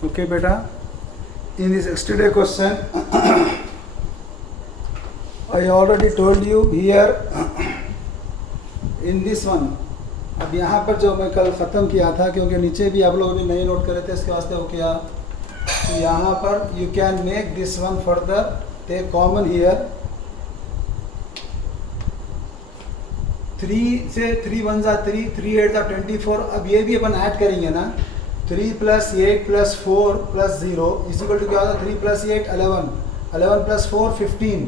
Okay, beta. In this yesterday question, I already told you here in this one. अब यहाँ पर जो मैं कल ख़त्म किया था, क्योंकि नीचे भी आप लोग अभी नहीं नोट करे थे, इसके वास्ते वो किया। तो यहाँ पर you can make this one further, take common here 3 से 3 1 जा 3, 3 8 जा 24। अब ये भी अपन ऐड करेंगे ना, 3 + 8 + 4 + 0 इक्वल टू क्या होता है? 3 + 8 11, 11 + 4 15।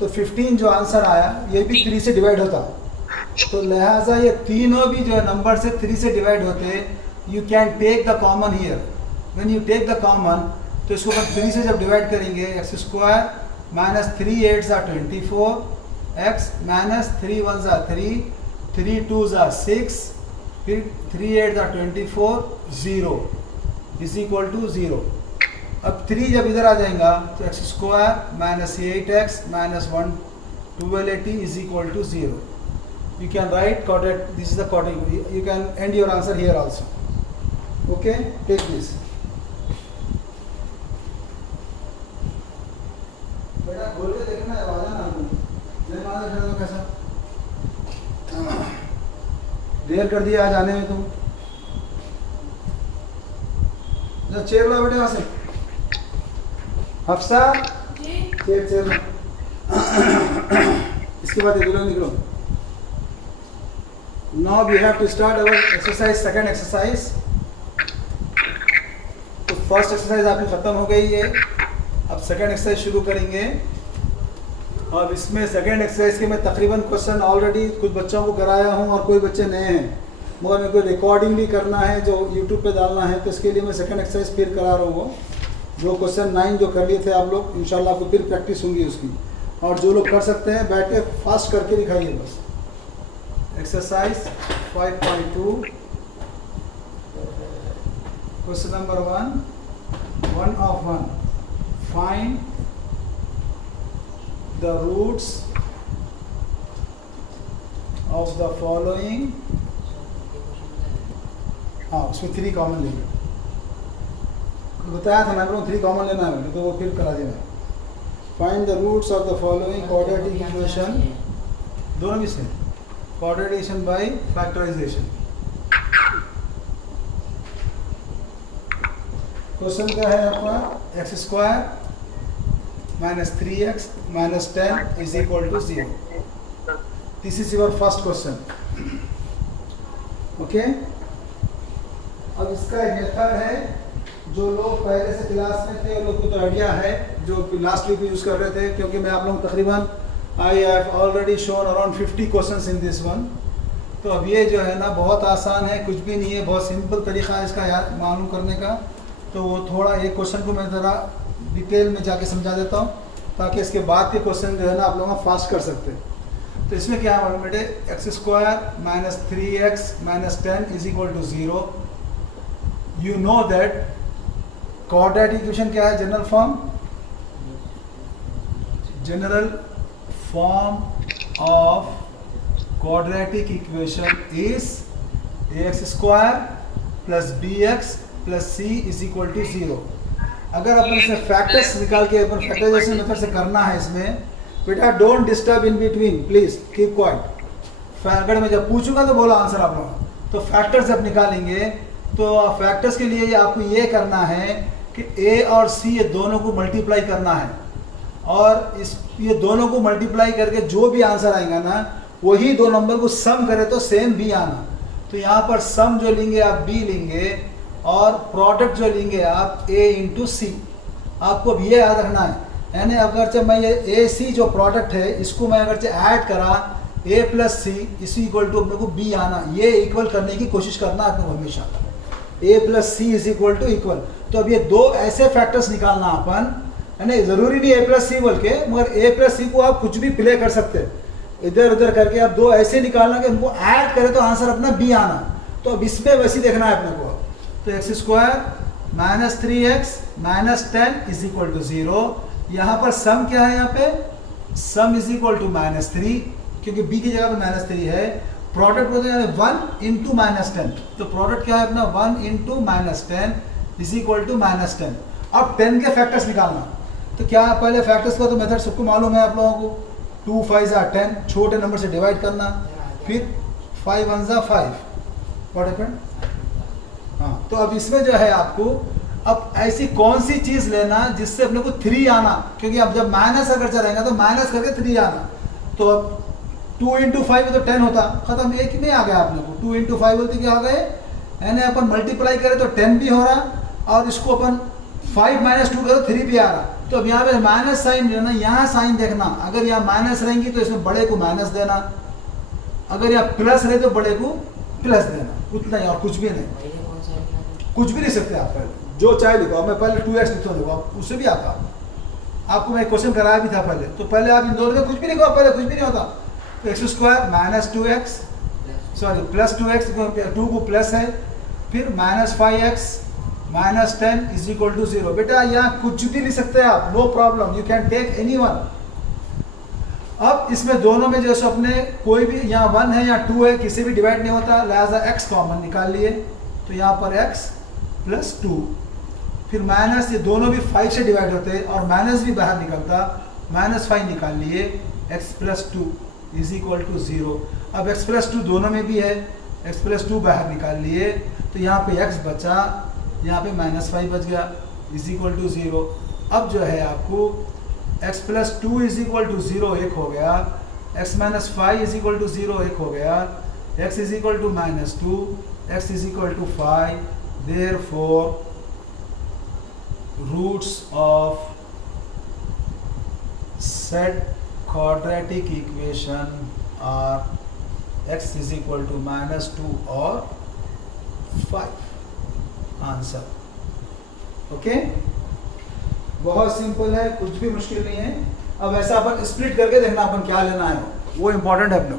तो 15 जो आंसर आया ये भी 3 से डिवाइड होता। तो लिहाजा ये तीनों भी जो है नंबर से 3 से डिवाइड होते। You can take the common here. When you take the common, तो इसको अपन 3 से जब डिवाइड करेंगे, x² - 3 8 जा 24, x - 3 1 जा 3, 3 2 जा 6, फिर 3 8 जा 24, 0 इज इक्वल टू 0। अब 3 जब इधर आ जाएगा तो x² - 8x - 1 1280 is equal to 0। You can write quadratic. This is the quadratic. You can end your answer here also. Okay, take this. बेटा खोल के देखना है, आवाज़ ना आती। नहीं मालूम है तो कैसा? देर कर दिया आज आने में तुम। जो चेयर ला बेटे वहाँ से। हफ्सा। चेयर ला। इसके बाद इधर निकलो। Now we have to start our exercise, second exercise. तो फर्स्ट एक्सरसाइज आपकी ख़त्म हो गई है। अब सेकंड एक्सरसाइज शुरू करेंगे। अब इसमें सेकंड एक्सरसाइज के मैं तकरीबन क्वेश्चन ऑलरेडी कुछ बच्चों को कराया हूँ और कोई बच्चे नए हैं, मगर मेरे को रिकॉर्डिंग भी करना है जो यूट्यूब पे डालना है। तो इसके लिए मैं सेकंड एक्सरसाइज फिर करा रहा हूँ। जो क्वेश्चन 9 जो कर लिए थे आप लोग, इंशाल्लाह आपको फिर प्रैक्टिस होंगी उसकी। और जो लोग कर सकते हैं बैठ के फास्ट करके दिखाइए बस। Exercise 5.2, question number 1, 1 of 1. Find the roots of the following. हाँ, उसमें 3 कॉमन लेंगे। बताया था मैं, 3 कॉमन लेना है, तो वो फिर करा देना। Find the roots of the following quadratic equation. दोनों भी same. Quadratization by factorization. Question क्या है आपका? x² - 3x - 10 is equal to 0. This is your first question. Okay? अब इसका एक मेथड है, जो लोग पहले से क्लास में थे और लोग को तो आइडिया है, जो लास्ट वीक यूज़ कर रहे थे, क्योंकि मैं आप लोगों को तकरीबन I have already shown around 50 questions in this one. तो अब ये जो है ना बहुत आसान है, कुछ भी नहीं है, बहुत सिंपल तरीका है इसका याद मालूम करने का। तो वो थोड़ा एक क्वेश्चन को मैं ज़रा डिटेल में जाके समझा देता हूँ, ताकि इसके बाद के क्वेश्चन जो है ना आप लोग फास्ट कर सकते हैं। तो इसमें क्या है बेटे? x² - 3x - 10 is equal to 0। You know that quadratic equation क्या है? General form, general form of quadratic equation is ax² plus bx plus c is equal to 0। अगर अपन इसे फैक्टर्स निकाल के अपन फैक्टराइजेशन मेथड से करना है इसमें, बेटा don't disturb in between, please keep quiet. अगर मैं जब पूछूंगा तो बोलो आंसर आप लोग। तो फैक्टर्स जब निकालेंगे तो फैक्टर्स के लिए आपको ये करना है कि a और c ये दोनों को मल्टीप्लाई करना है, और ये दोनों को मल्टीप्लाई करके जो भी आंसर आएगा ना, वही दो नंबर को सम करे तो सेम भी आना। तो यहाँ पर सम जो लेंगे आप b लेंगे, और प्रोडक्ट जो लेंगे आप a इंटू सी। आपको भी ये याद रखना है, यानी अगर मैं ये ए सी जो प्रोडक्ट है इसको मैं अगर ऐड करा a + c इस इक्वल टू अपने को b आना, ये इक्वल करने की कोशिश करना है अपने को हमेशा। a + c is equal to equal. तो अब ये दो ऐसे फैक्टर्स निकालना अपन, है ना, ज़रूरी नहीं a + c बोल के, मगर a + c को आप कुछ भी प्ले कर सकते हैं, इधर उधर करके आप दो ऐसे निकालना कि उनको ऐड करें तो आंसर अपना b आना। तो अब इसमें वैसे देखना है अपने को। तो x² - 3x - 10 is equal to 0। यहाँ पर सम क्या है? यहाँ पे सम इज इक्वल टू -3, क्योंकि b की जगह पे -3 है। प्रोडक्ट बोलते हैं 1 × -10, तो प्रोडक्ट क्या है अपना 1 × -10 इज इक्वल टू -10। अब 10 के फैक्टर्स निकालना, तो क्या पहले फैक्टर्स का तो मेथड सबको मालूम है आप लोगों को, 2 5 ज़ा 10, छोटे नंबर से डिवाइड करना, फिर 5 1 ज़ा 5, व्हाट हैपेंड। हाँ, तो अब इसमें जो है आपको अब ऐसी कौन सी चीज़ लेना जिससे अपने को 3 आना, क्योंकि अब जब माइनस अगर चलेगा तो माइनस करके 3 आना, तो अब 2 इंटू 5 तो 10 होता, खत्म, एक में आ गया आपने को। 2 इंटू 5 बोलते क्या हो गए, यानी अपन मल्टीप्लाई करें तो 10 भी हो रहा और इसको अपन 5 माइनस 2 करो 3 भी आ रहा। तो अब यहाँ पे माइनस साइन लेना, यहाँ साइन देखना, अगर यहाँ माइनस रहेंगी तो इसमें बड़े को माइनस देना, अगर यहाँ प्लस रहे तो बड़े को प्लस देना, उतना ही और कुछ भी नहीं, कुछ भी नहीं सकते आप, पहले जो चाहे लिखो। मैं पहले 2x लिखता हूँ, उससे भी आता आपको, मैं क्वेश्चन कराया भी था पहले, तो पहले आप इन दोनों में कुछ भी लिखो, पहले कुछ भी नहीं होता। तो x square minus 2x, sorry plus 2x, 2 को प्लस है, फिर minus 5x minus 10 is equal to 0। बेटा यहाँ कुछ भी लिख सकते हैं आप, no problem, you can take any one. अब इसमें दोनों में जैसे अपने कोई भी यहाँ 1 है या 2 है, किसी भी डिवाइड नहीं होता, लिहाजा x कॉमन निकाल लिए, तो यहाँ पर x प्लस 2, फिर माइनस, ये दोनों भी 5 से डिवाइड होते हैं और माइनस भी बाहर निकलता, -5 निकाल लिए, x plus 2 is equal to 0। अब x प्लस 2 दोनों में भी है, x प्लस 2 बाहर निकाल लिए, तो यहाँ पे x बचा, यहाँ पे -5 बच गया, इज इक्वल टू 0। अब जो है आपको x plus 2 is equal to 0 एक हो गया, x minus 5 is equal to 0 एक हो गया, x is equal to -2, x is equal to 5, therefore roots of said quadratic equation are x is equal to -2 or 5। Answer okay, बहुत simple है, कुछ भी मुश्किल नहीं है। अब ऐसा अपन स्प्लिट करके देखना अपन क्या लेना है, वो इंपॉर्टेंट है अपने।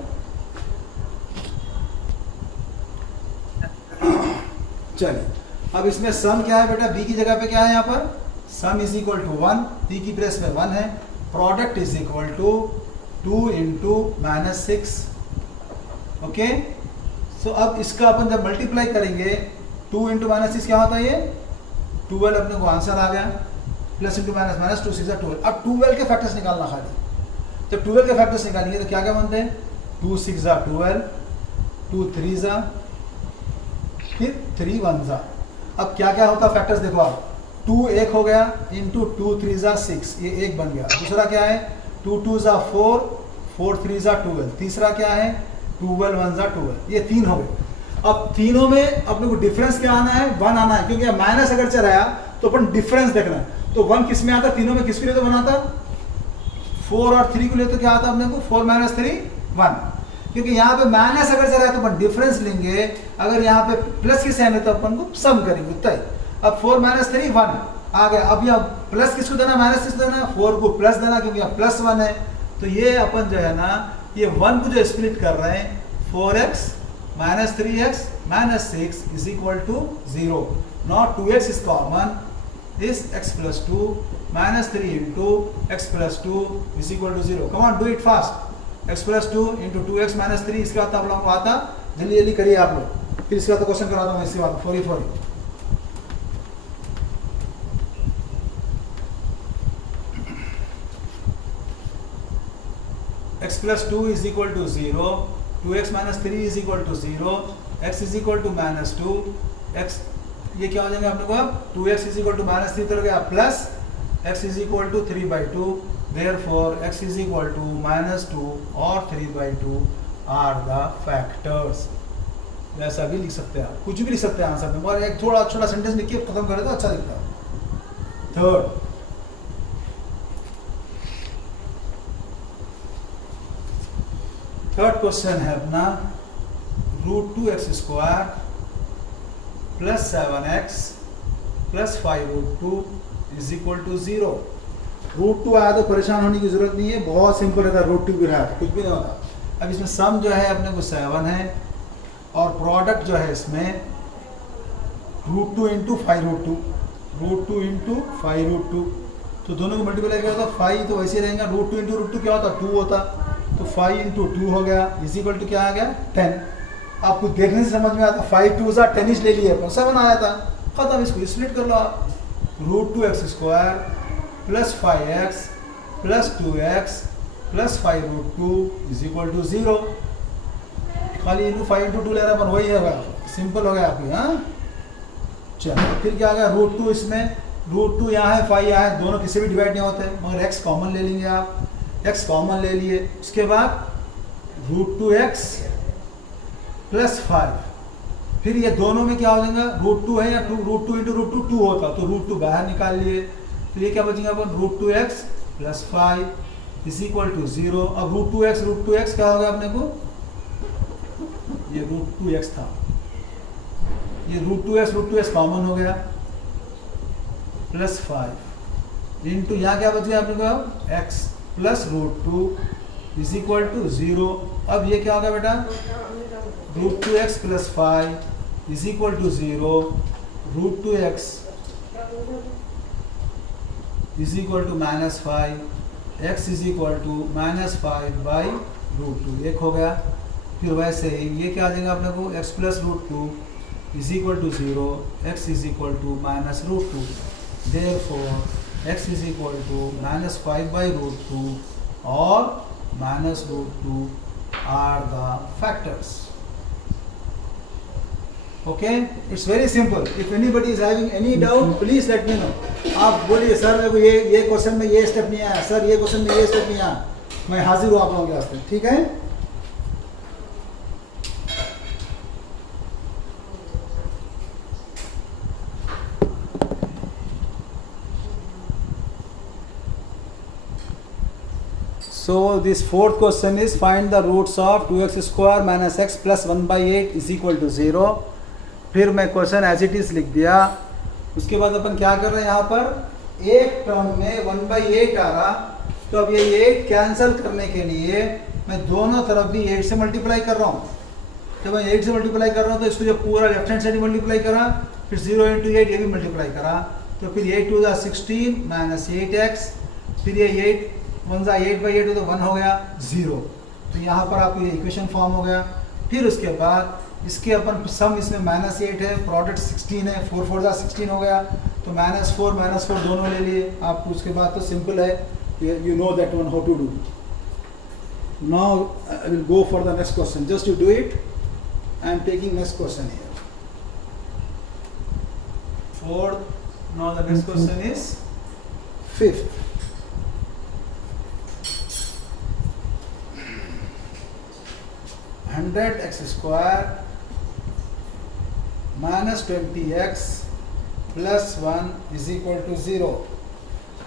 चलिए अब इसमें सम क्या है बेटा, b की जगह पे क्या है, यहाँ पर sum is equal to 1, b की प्लेस में 1 है, product is equal to 2 into -6। Okay, so अब इसका अपन जब मल्टीप्लाई करेंगे 2 इंटू -6 क्या होता है, ये 12 अपने को आंसर आ गया, प्लस इंटू माइनस -2 6 12। अब 12 के फैक्टर्स निकालना खाली, जब 12 के फैक्टर्स निकालेंगे तो क्या क्या बनते हैं, 2 6 12, 2 3 फिर 3 1। अब क्या क्या होता फैक्टर्स देखो आप, 2 1 हो गया, इंटू 2 3 6, ये 1 बन गया। दूसरा क्या है, 2 2 4, 4 3 12। तीसरा क्या है, 12 1 12, ये 3 हो गए। अब तीनों में अपने को डिफरेंस क्या आना है, 1 आना है, क्योंकि माइनस अगर चलाया तो अपन डिफरेंस देखना है, तो 1 किस में आता, तीनों में किसके लिए तो बनाता, 4 और 3 को लिए तो क्या आता अपने को, 4 - 3 1, क्योंकि यहाँ पे माइनस अगर चला तो अपन डिफरेंस लेंगे, अगर यहाँ पे प्लस की साइन है तो अपन को सम करेंगे उतना ही। अब 4 - 3 1 आ गया, अब यहाँ प्लस किसको देना, माइनस किसको देना, 4 को प्लस देना, क्योंकि यहाँ प्लस 1 है। तो ये अपन जो है ना, ये 1 को जो स्प्लिट कर रहे हैं, 4x - 3x - 6 is equal to 0। Not 2x is common, this x plus 2 minus 3 into x plus 2 is equal to 0। come on do it fast, x plus 2 into 2x minus 3, इसके बाद आप लोगों को आता, जल्दी जल्दी करिए आप लोग, फिर इसके बाद क्वेश्चन कराता हूँ इसके बाद फौरी फौरी। x plus 2 is equal to 0, 2x minus 3 is equal to 0, x is equal to -2, x ये क्या हो जाएगा अपने को, अब 2x इज इक्वल टू -3 तो गया, plus x is equal to 3/2, therefore x is equal to -2 और 3/2 आर द फैक्टर्स। ऐसा भी लिख सकते हैं आप, कुछ भी लिख सकते हैं आंसर में, और एक थोड़ा छोटा सेंटेंस लिख के खत्म करें तो अच्छा दिखता है। थर्ड क्वेश्चन है अपना, √2x² plus 7x plus 5√2 is equal to 0। √2 आया तो परेशान होने की जरूरत नहीं है, बहुत सिंपल रहता है, √2 भी रहा कुछ भी नहीं होता। अब इसमें सम जो है अपने को 7 है, और प्रोडक्ट जो है इसमें √2 इंटू 5√2, √2 इंटू 5√2, तो दोनों को मल्टीप्लाई किया तो 5 तो वैसे रहेगा, √2 इंटू √2 क्या होता, 2 होता, तो 5 इंटू 2 हो गया, इज इक्वल टू क्या आ गया, 10। आपको देखने से समझ में आता, 5 2 10 ले लिए, 7 आया था, ख़त्म, इसको स्प्लिट कर लो आप। √2x² plus 5x plus 2x plus 5√2 is equal to 0। खाली इंटू 5 × 2 ले रहा है, पर वही है, सिंपल हो गया आपकी। हाँ चलो फिर क्या आ गया, √2 इसमें, √2 यहाँ है, 5 यहाँ है, दोनों किसी भी डिवाइड नहीं होते, मगर x कॉमन ले लेंगे आप, x कॉमन ले लिए। उसके बाद √2x प्लस 5, फिर ये दोनों में क्या हो जाएगा, √2 है या √2 × √2 2 होता, तो √2 बाहर निकाल लिए, तो ये क्या बचेगा अपन, √2x plus 5 is equal to 0। अब √2x क्या होगा अपने को, ये √2x था, ये √2x कॉमन हो गया, प्लस 5 इंटू यहाँ क्या बच गया अपने को, x plus √2 is equal to 0। अब ये क्या होगा बेटा, √2x plus 5 is equal to 0, √2x is equal to -5, x is equal to -5/√2, एक हो गया। फिर वैसे ही ये क्या आ जाएगा अपने को, x plus √2 is equal to 0, x is equal to -√2, therefore x is equal to -5/√2 और -√2 are the factors. Okay, it's very simple. If anybody is having any doubt please let me know. आप बोलिए sir मेरे को ये question में ये step नहीं आया, सर ये क्वेश्चन में ये स्टेप नहीं आया, मैं हाजिर हूँ आप लोगों के वास्ते, ठीक है। So this fourth question is find the roots of 2x² minus x plus 1/8 is equal to 0। फिर मैं क्वेश्चन एज इट इज लिख दिया। उसके बाद अपन क्या कर रहे हैं, यहाँ पर एक टर्म में 1/8 आ रहा, तो अब ये 8 कैंसिल करने के लिए मैं दोनों तरफ भी 8 से मल्टीप्लाई कर रहा हूँ। जब मैं 8 से मल्टीप्लाई कर रहा हूँ तो इसको जो पूरा लेफ्ट हैंड साइड मल्टीप्लाई करा, फिर 0 × 8 ये भी मल्टीप्लाई करा, तो फिर 8 × 2 = 16 माइनस 8x, फिर ये 8 1 × 8/8 तो 1 हो गया 0। तो यहाँ पर आपको ये इक्वेशन फॉर्म हो गया। फिर उसके बाद इसके अपन सम इसमें -8 है, प्रोडक्ट 16 है, 4 × 4 = 16 हो गया, तो -4 दोनों ले लिए आप। उसके बाद तो सिंपल है, you know that one how to do. Now I will go for the next question, just you do it. I am taking next question here, fourth. Now the next question is fifth. $100x² minus 20x plus 1 is equal to 0।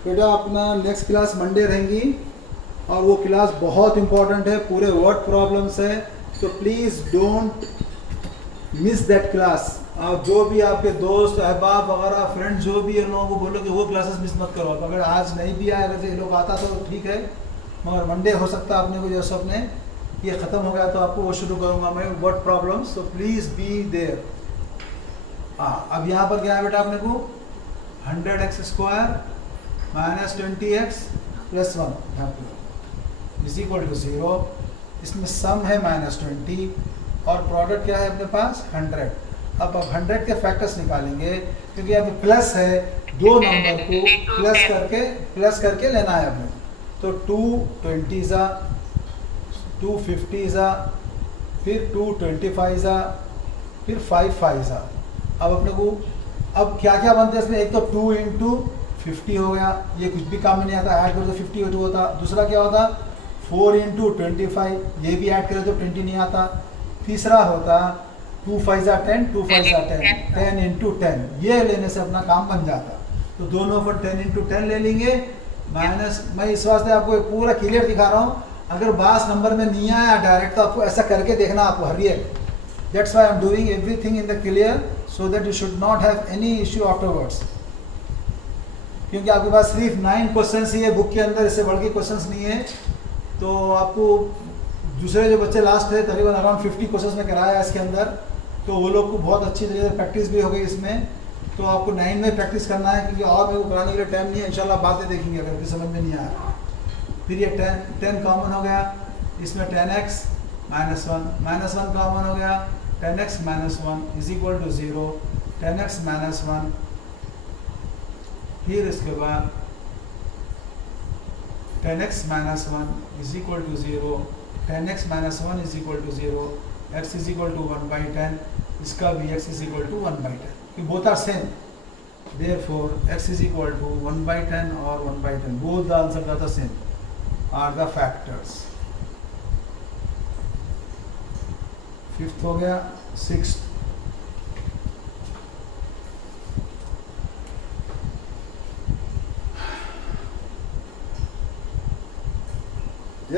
बेटा अपना next class Monday रहेंगी और वो class बहुत important है, पूरे word problems है, तो please don't miss that class. आप जो भी आपके दोस्त अहबाब वगैरह फ्रेंड्स जो भी इन लोगों को बोलो कि वो क्लासेस मिस मत करो। अगर आज नहीं भी आए, अगर ये लोग आता तो ठीक है, मगर मंडे हो सकता है अपने को जैसे अपने ये ख़त्म हो गया तो आपको वो शुरू करूँगा मैं वर्ड प्रॉब्लम्स, तो प्लीज़ बी देयर। हाँ, अब यहाँ पर क्या है बेटा अपने को, 100x² minus 20x plus 1 is equal to 0। इसमें सम है -20 और प्रोडक्ट क्या है अपने पास 100। अब 100 के फैक्टर्स निकालेंगे, क्योंकि अभी प्लस है, दो नंबर को प्लस करके लेना है अपने। तो 220 250 फिर 225 फिर 5 अब अपने को अब क्या क्या बनते हैं इसमें, एक तो 2 × 50 हो गया, ये कुछ भी काम में नहीं आता, ऐड करो तो 50 होता। दूसरा क्या होता 4 × 25, ये भी ऐड करो तो 20 नहीं आता। तीसरा होता 2 × 5 = 10, 2 × 5 = 10, 10 × 10, ये लेने से अपना काम बन जाता। तो दोनों पर 10 × 10 ले लेंगे माइनस। मैं इस वास्ते आपको एक पूरा क्लियर दिखा रहा हूँ, अगर बास नंबर में नहीं आया डायरेक्ट तो आपको ऐसा करके देखना, आपको हरिएट। That's why I am doing everything in the clear, so that you should not have any issue afterwards. क्योंकि आपके पास सिर्फ 9 क्वेश्चंस ही है बुक के अंदर, इससे बढ़ के क्वेश्चंस नहीं है। तो आपको दूसरे जो बच्चे लास्ट है तकरीबन अराउंड 50 क्वेश्चंस में कराया इसके अंदर, तो वो लोग को बहुत अच्छी तरीके से प्रैक्टिस भी हो गई इसमें। तो आपको 9 में प्रैक्टिस करना है, क्योंकि और मेरे को कराने के लिए टाइम नहीं है। इंशाल्लाह बातें देखेंगे अगर कुछ समझ में नहीं आया। फिर ये 10 कॉमन हो गया, इसमें 10x - 1 कॉमन हो गया, 10x - 1 is equal to 0। 10x minus 1, फिर इसके बाद 10x minus 1 is equal to 0, 10x minus 1 is equal to 0, x is equal to 1/10, इसका भी x is equal to 1/10, both are same, therefore x is equal to 1/10 or 1/10, both the answers are the same, are the factors. Fifth हो गया, sixth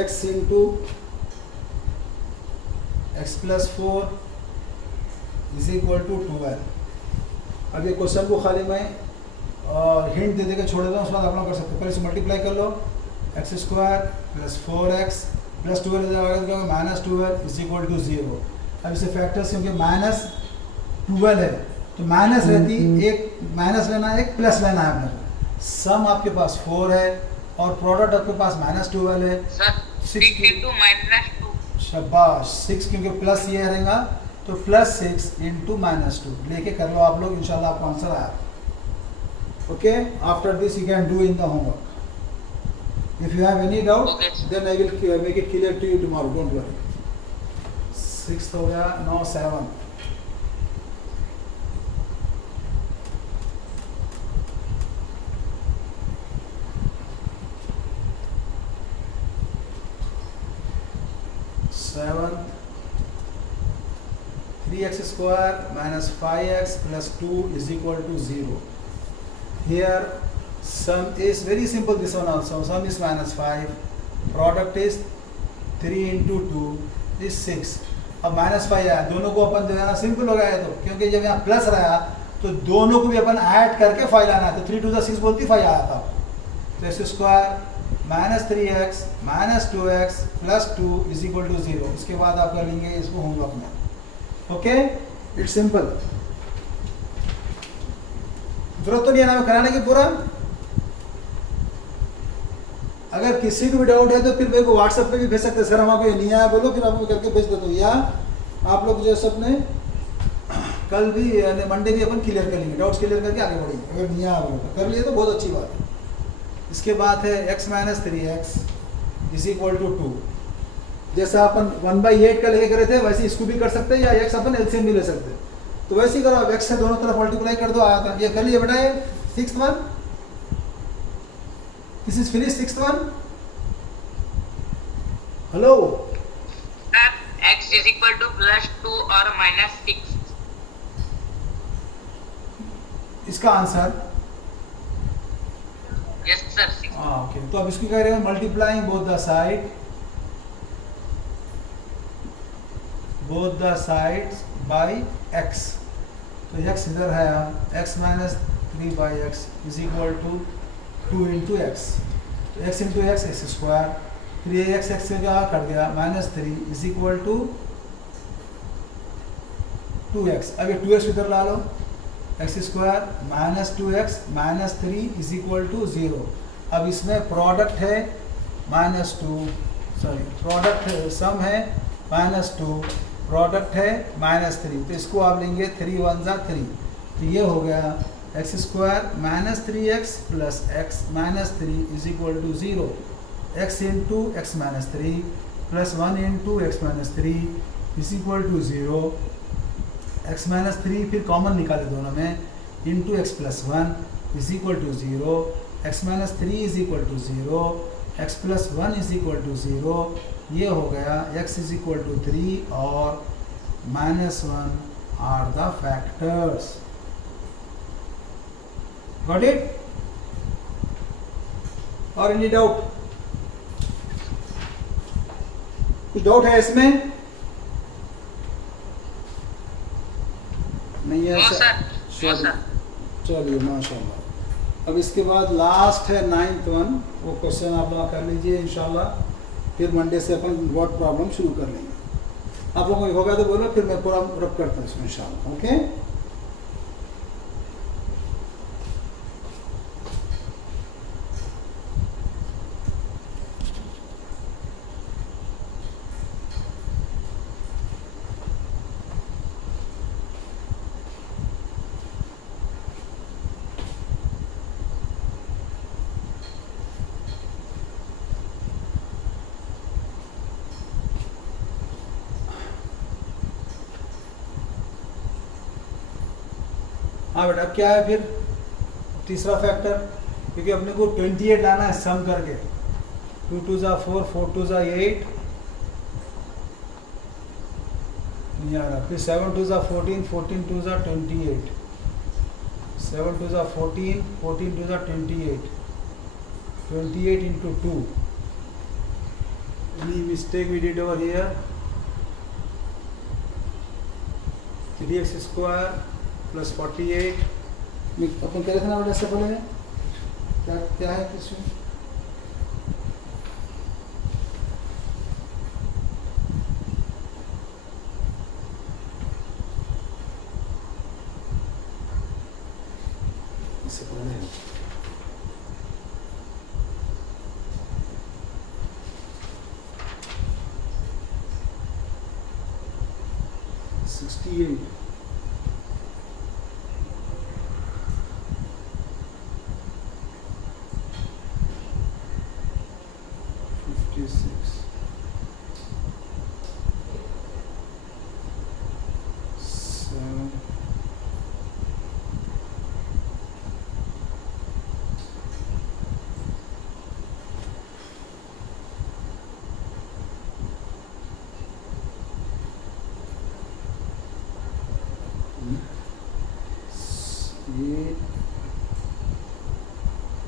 x into x plus 4 is equal to 12. अब ये question को खाली मैं hint दे देकर छोड़ देता हूँ, उसके बाद आप लोग कर सकते हो। पहले से मल्टीप्लाई कर लो, x square plus 4x plus 12 minus 12 is equal to 0। अब इसे फैक्टर्स क्योंकि माइनस 12 है तो माइनस रहती, एक माइनस लेना है एक प्लस लेना है अपने को। सम आपके पास 4 है और प्रोडक्ट आपके पास माइनस 12 है। 6 शाबाश, 6 क्योंकि प्लस ये रहेगा तो प्लस 6 इंटू माइनस 2 लेके कर लो आप लोग, इंशाल्लाह आपको आंसर आया। Okay, after this you can do in the homework. If you have any doubt then I will make it clear to you tomorrow, don't worry. 6 हो गया, now 7। Seven 3x square minus 5x plus 2 is equal to 0. Here sum is very simple, this one also, sum is minus 5, product is 3 into 2 is 6। अब minus 5 आया, दोनों को अपन जो है ना simple हो गया है, तो क्योंकि जब यहाँ प्लस रहा तो दोनों को भी अपन ऐड करके 5 लाना है, तो 3 to the 6 बोलती 5 आया था। तो x square minus 3x minus 2x plus 2 is equal to 0। इसके बाद आप कर लेंगे इसको होमवर्क में। ओके, इट्स सिंपल, जरूरत तो नहीं है ना कराने की पूरा। अगर किसी को भी डाउट है तो फिर मेरे को व्हाट्सएप पे भी भेज सकते हैं, सर हमको ये नहीं आया बोलो, फिर आपको करके भेज देता हूँ। या आप लोग जो सबने कल भी यानी मंडे भी अपन क्लियर कर लेंगे, डाउट्स क्लियर करके आगे बढ़ेंगे। अगर नहीं आया बोलो कर लिए तो बहुत अच्छी बात है। इसके बाद है x minus 3x is equal to 2। जैसा अपन 1/8 का लेके करे थे वैसे इसको भी कर सकते हैं, या x अपन एलसीएम भी ले सकते हैं। तो वैसे ही करो, अब x से दोनों तरफ मल्टीप्लाई कर दो, आया था। ये कर लिए बेटा, ये 6th one, this is finish 6th one. Hello, x is equal to plus 2 or minus 6। इसका आंसर यस सर, 6। हाँ ओके, तो अब इसकी कह रहे हैं multiplying both the sides by x। तो x इधर है, x minus 3/x is equal to 2 into x. तो x into x x square, फिर ये x से क्या कट गया, minus 3 is equal to 2x। अब ये 2x इधर ला लो, x square minus 2x minus 3 is equal to 0। अब इसमें प्रोडक्ट है माइनस 2, सॉरी प्रोडक्ट है, सम है माइनस 2, प्रोडक्ट है माइनस 3, तो इसको आप लेंगे 3 1 जा 3, तो ये हो गया x square minus 3x plus x minus 3 is equal to 0। X into x minus 3 plus 1 into x minus 3 is equal to 0। x minus 3 फिर कॉमन निकाले दोनों में, into x plus 1 is equal to 0। X minus 3 is equal to 0, x plus 1 is equal to 0। ये हो गया x is equal to 3 और minus 1 are the factors. Got it? और any doubt? कुछ डाउट है इसमें? नहीं है सर? चलिए माशाल्लाह। अब इसके बाद लास्ट है 9th वन, वो क्वेश्चन आप लोग कर लीजिए इंशाल्लाह, फिर मंडे से अपन वर्ड प्रॉब्लम शुरू कर लेंगे। आप लोगों को होगा तो बोलो, फिर मैं पूरा रब करता हूँ इसमें इंशाल्लाह। ओके, हाँ बेटा, अब क्या है फिर तीसरा फैक्टर, क्योंकि अपने को 28 लाना है सम करके। 2 2 ज़ा 4, 4 2 ज़ा 8, नहीं आ रहा। फिर 7 2 ज़ा 14, 14 2 ज़ा 28, 7 2 ज़ा 14, 14 2 ज़ा 28, 28 into 2. Any mistake we did over here? 3x square plus 48. अपन कह रहे थे ना बेटा इससे पहले, क्या क्या है क्वेश्चन? इससे पहले 68, 56, 7,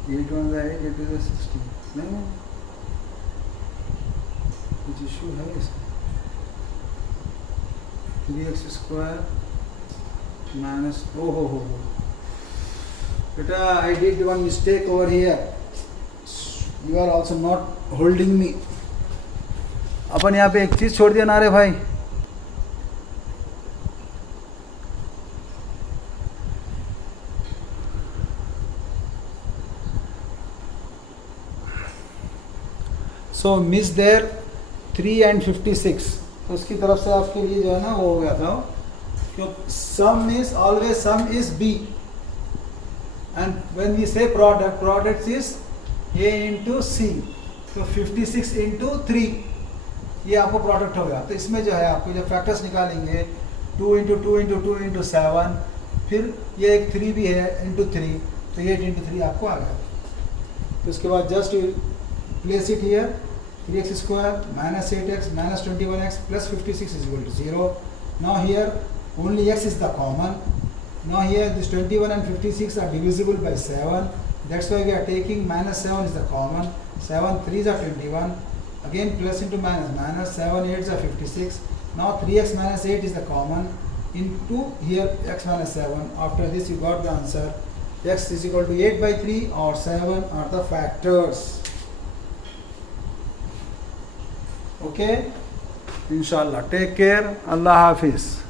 8 1 8, 8 is 16. नहीं, कुछ इशू है इसका। 3x स्क्वायर माइनस, ओ हो बेटा, I did one mistake over here, you are also not holding me. अपन यहाँ पे एक चीज़ छोड़ दिया ना रे भाई, सो मिस देयर 3 and 56, तो उसकी तरफ से आपके लिए जो है ना वो हो गया था, क्यों sum is always sum is b, and when we say product, product is a into c, तो 56 इंटू 3 ये आपको प्रोडक्ट हो गया। तो इसमें जो है आपको जब फैक्टर्स निकालेंगे 2 इंटू 2 इंटू 2 इंटू 7, फिर ये एक 3 भी है इंटू 3, तो 8 इंटू 3 आपको आ गया। तो उसके बाद just place it here, 3x square minus 8x minus 21x plus 56 is equal to 0. Now here only x is the common. Now here this 21 and 56 are divisible by 7. That's why we are taking minus 7 is the common. 7 3s are 21. Again plus into minus, minus 7 8s are 56. Now 3x minus 8 is the common into here x minus 7. After this you got the answer. X is equal to 8 by 3 or 7 are the factors. Okay, inshallah, take care, Allah Hafiz.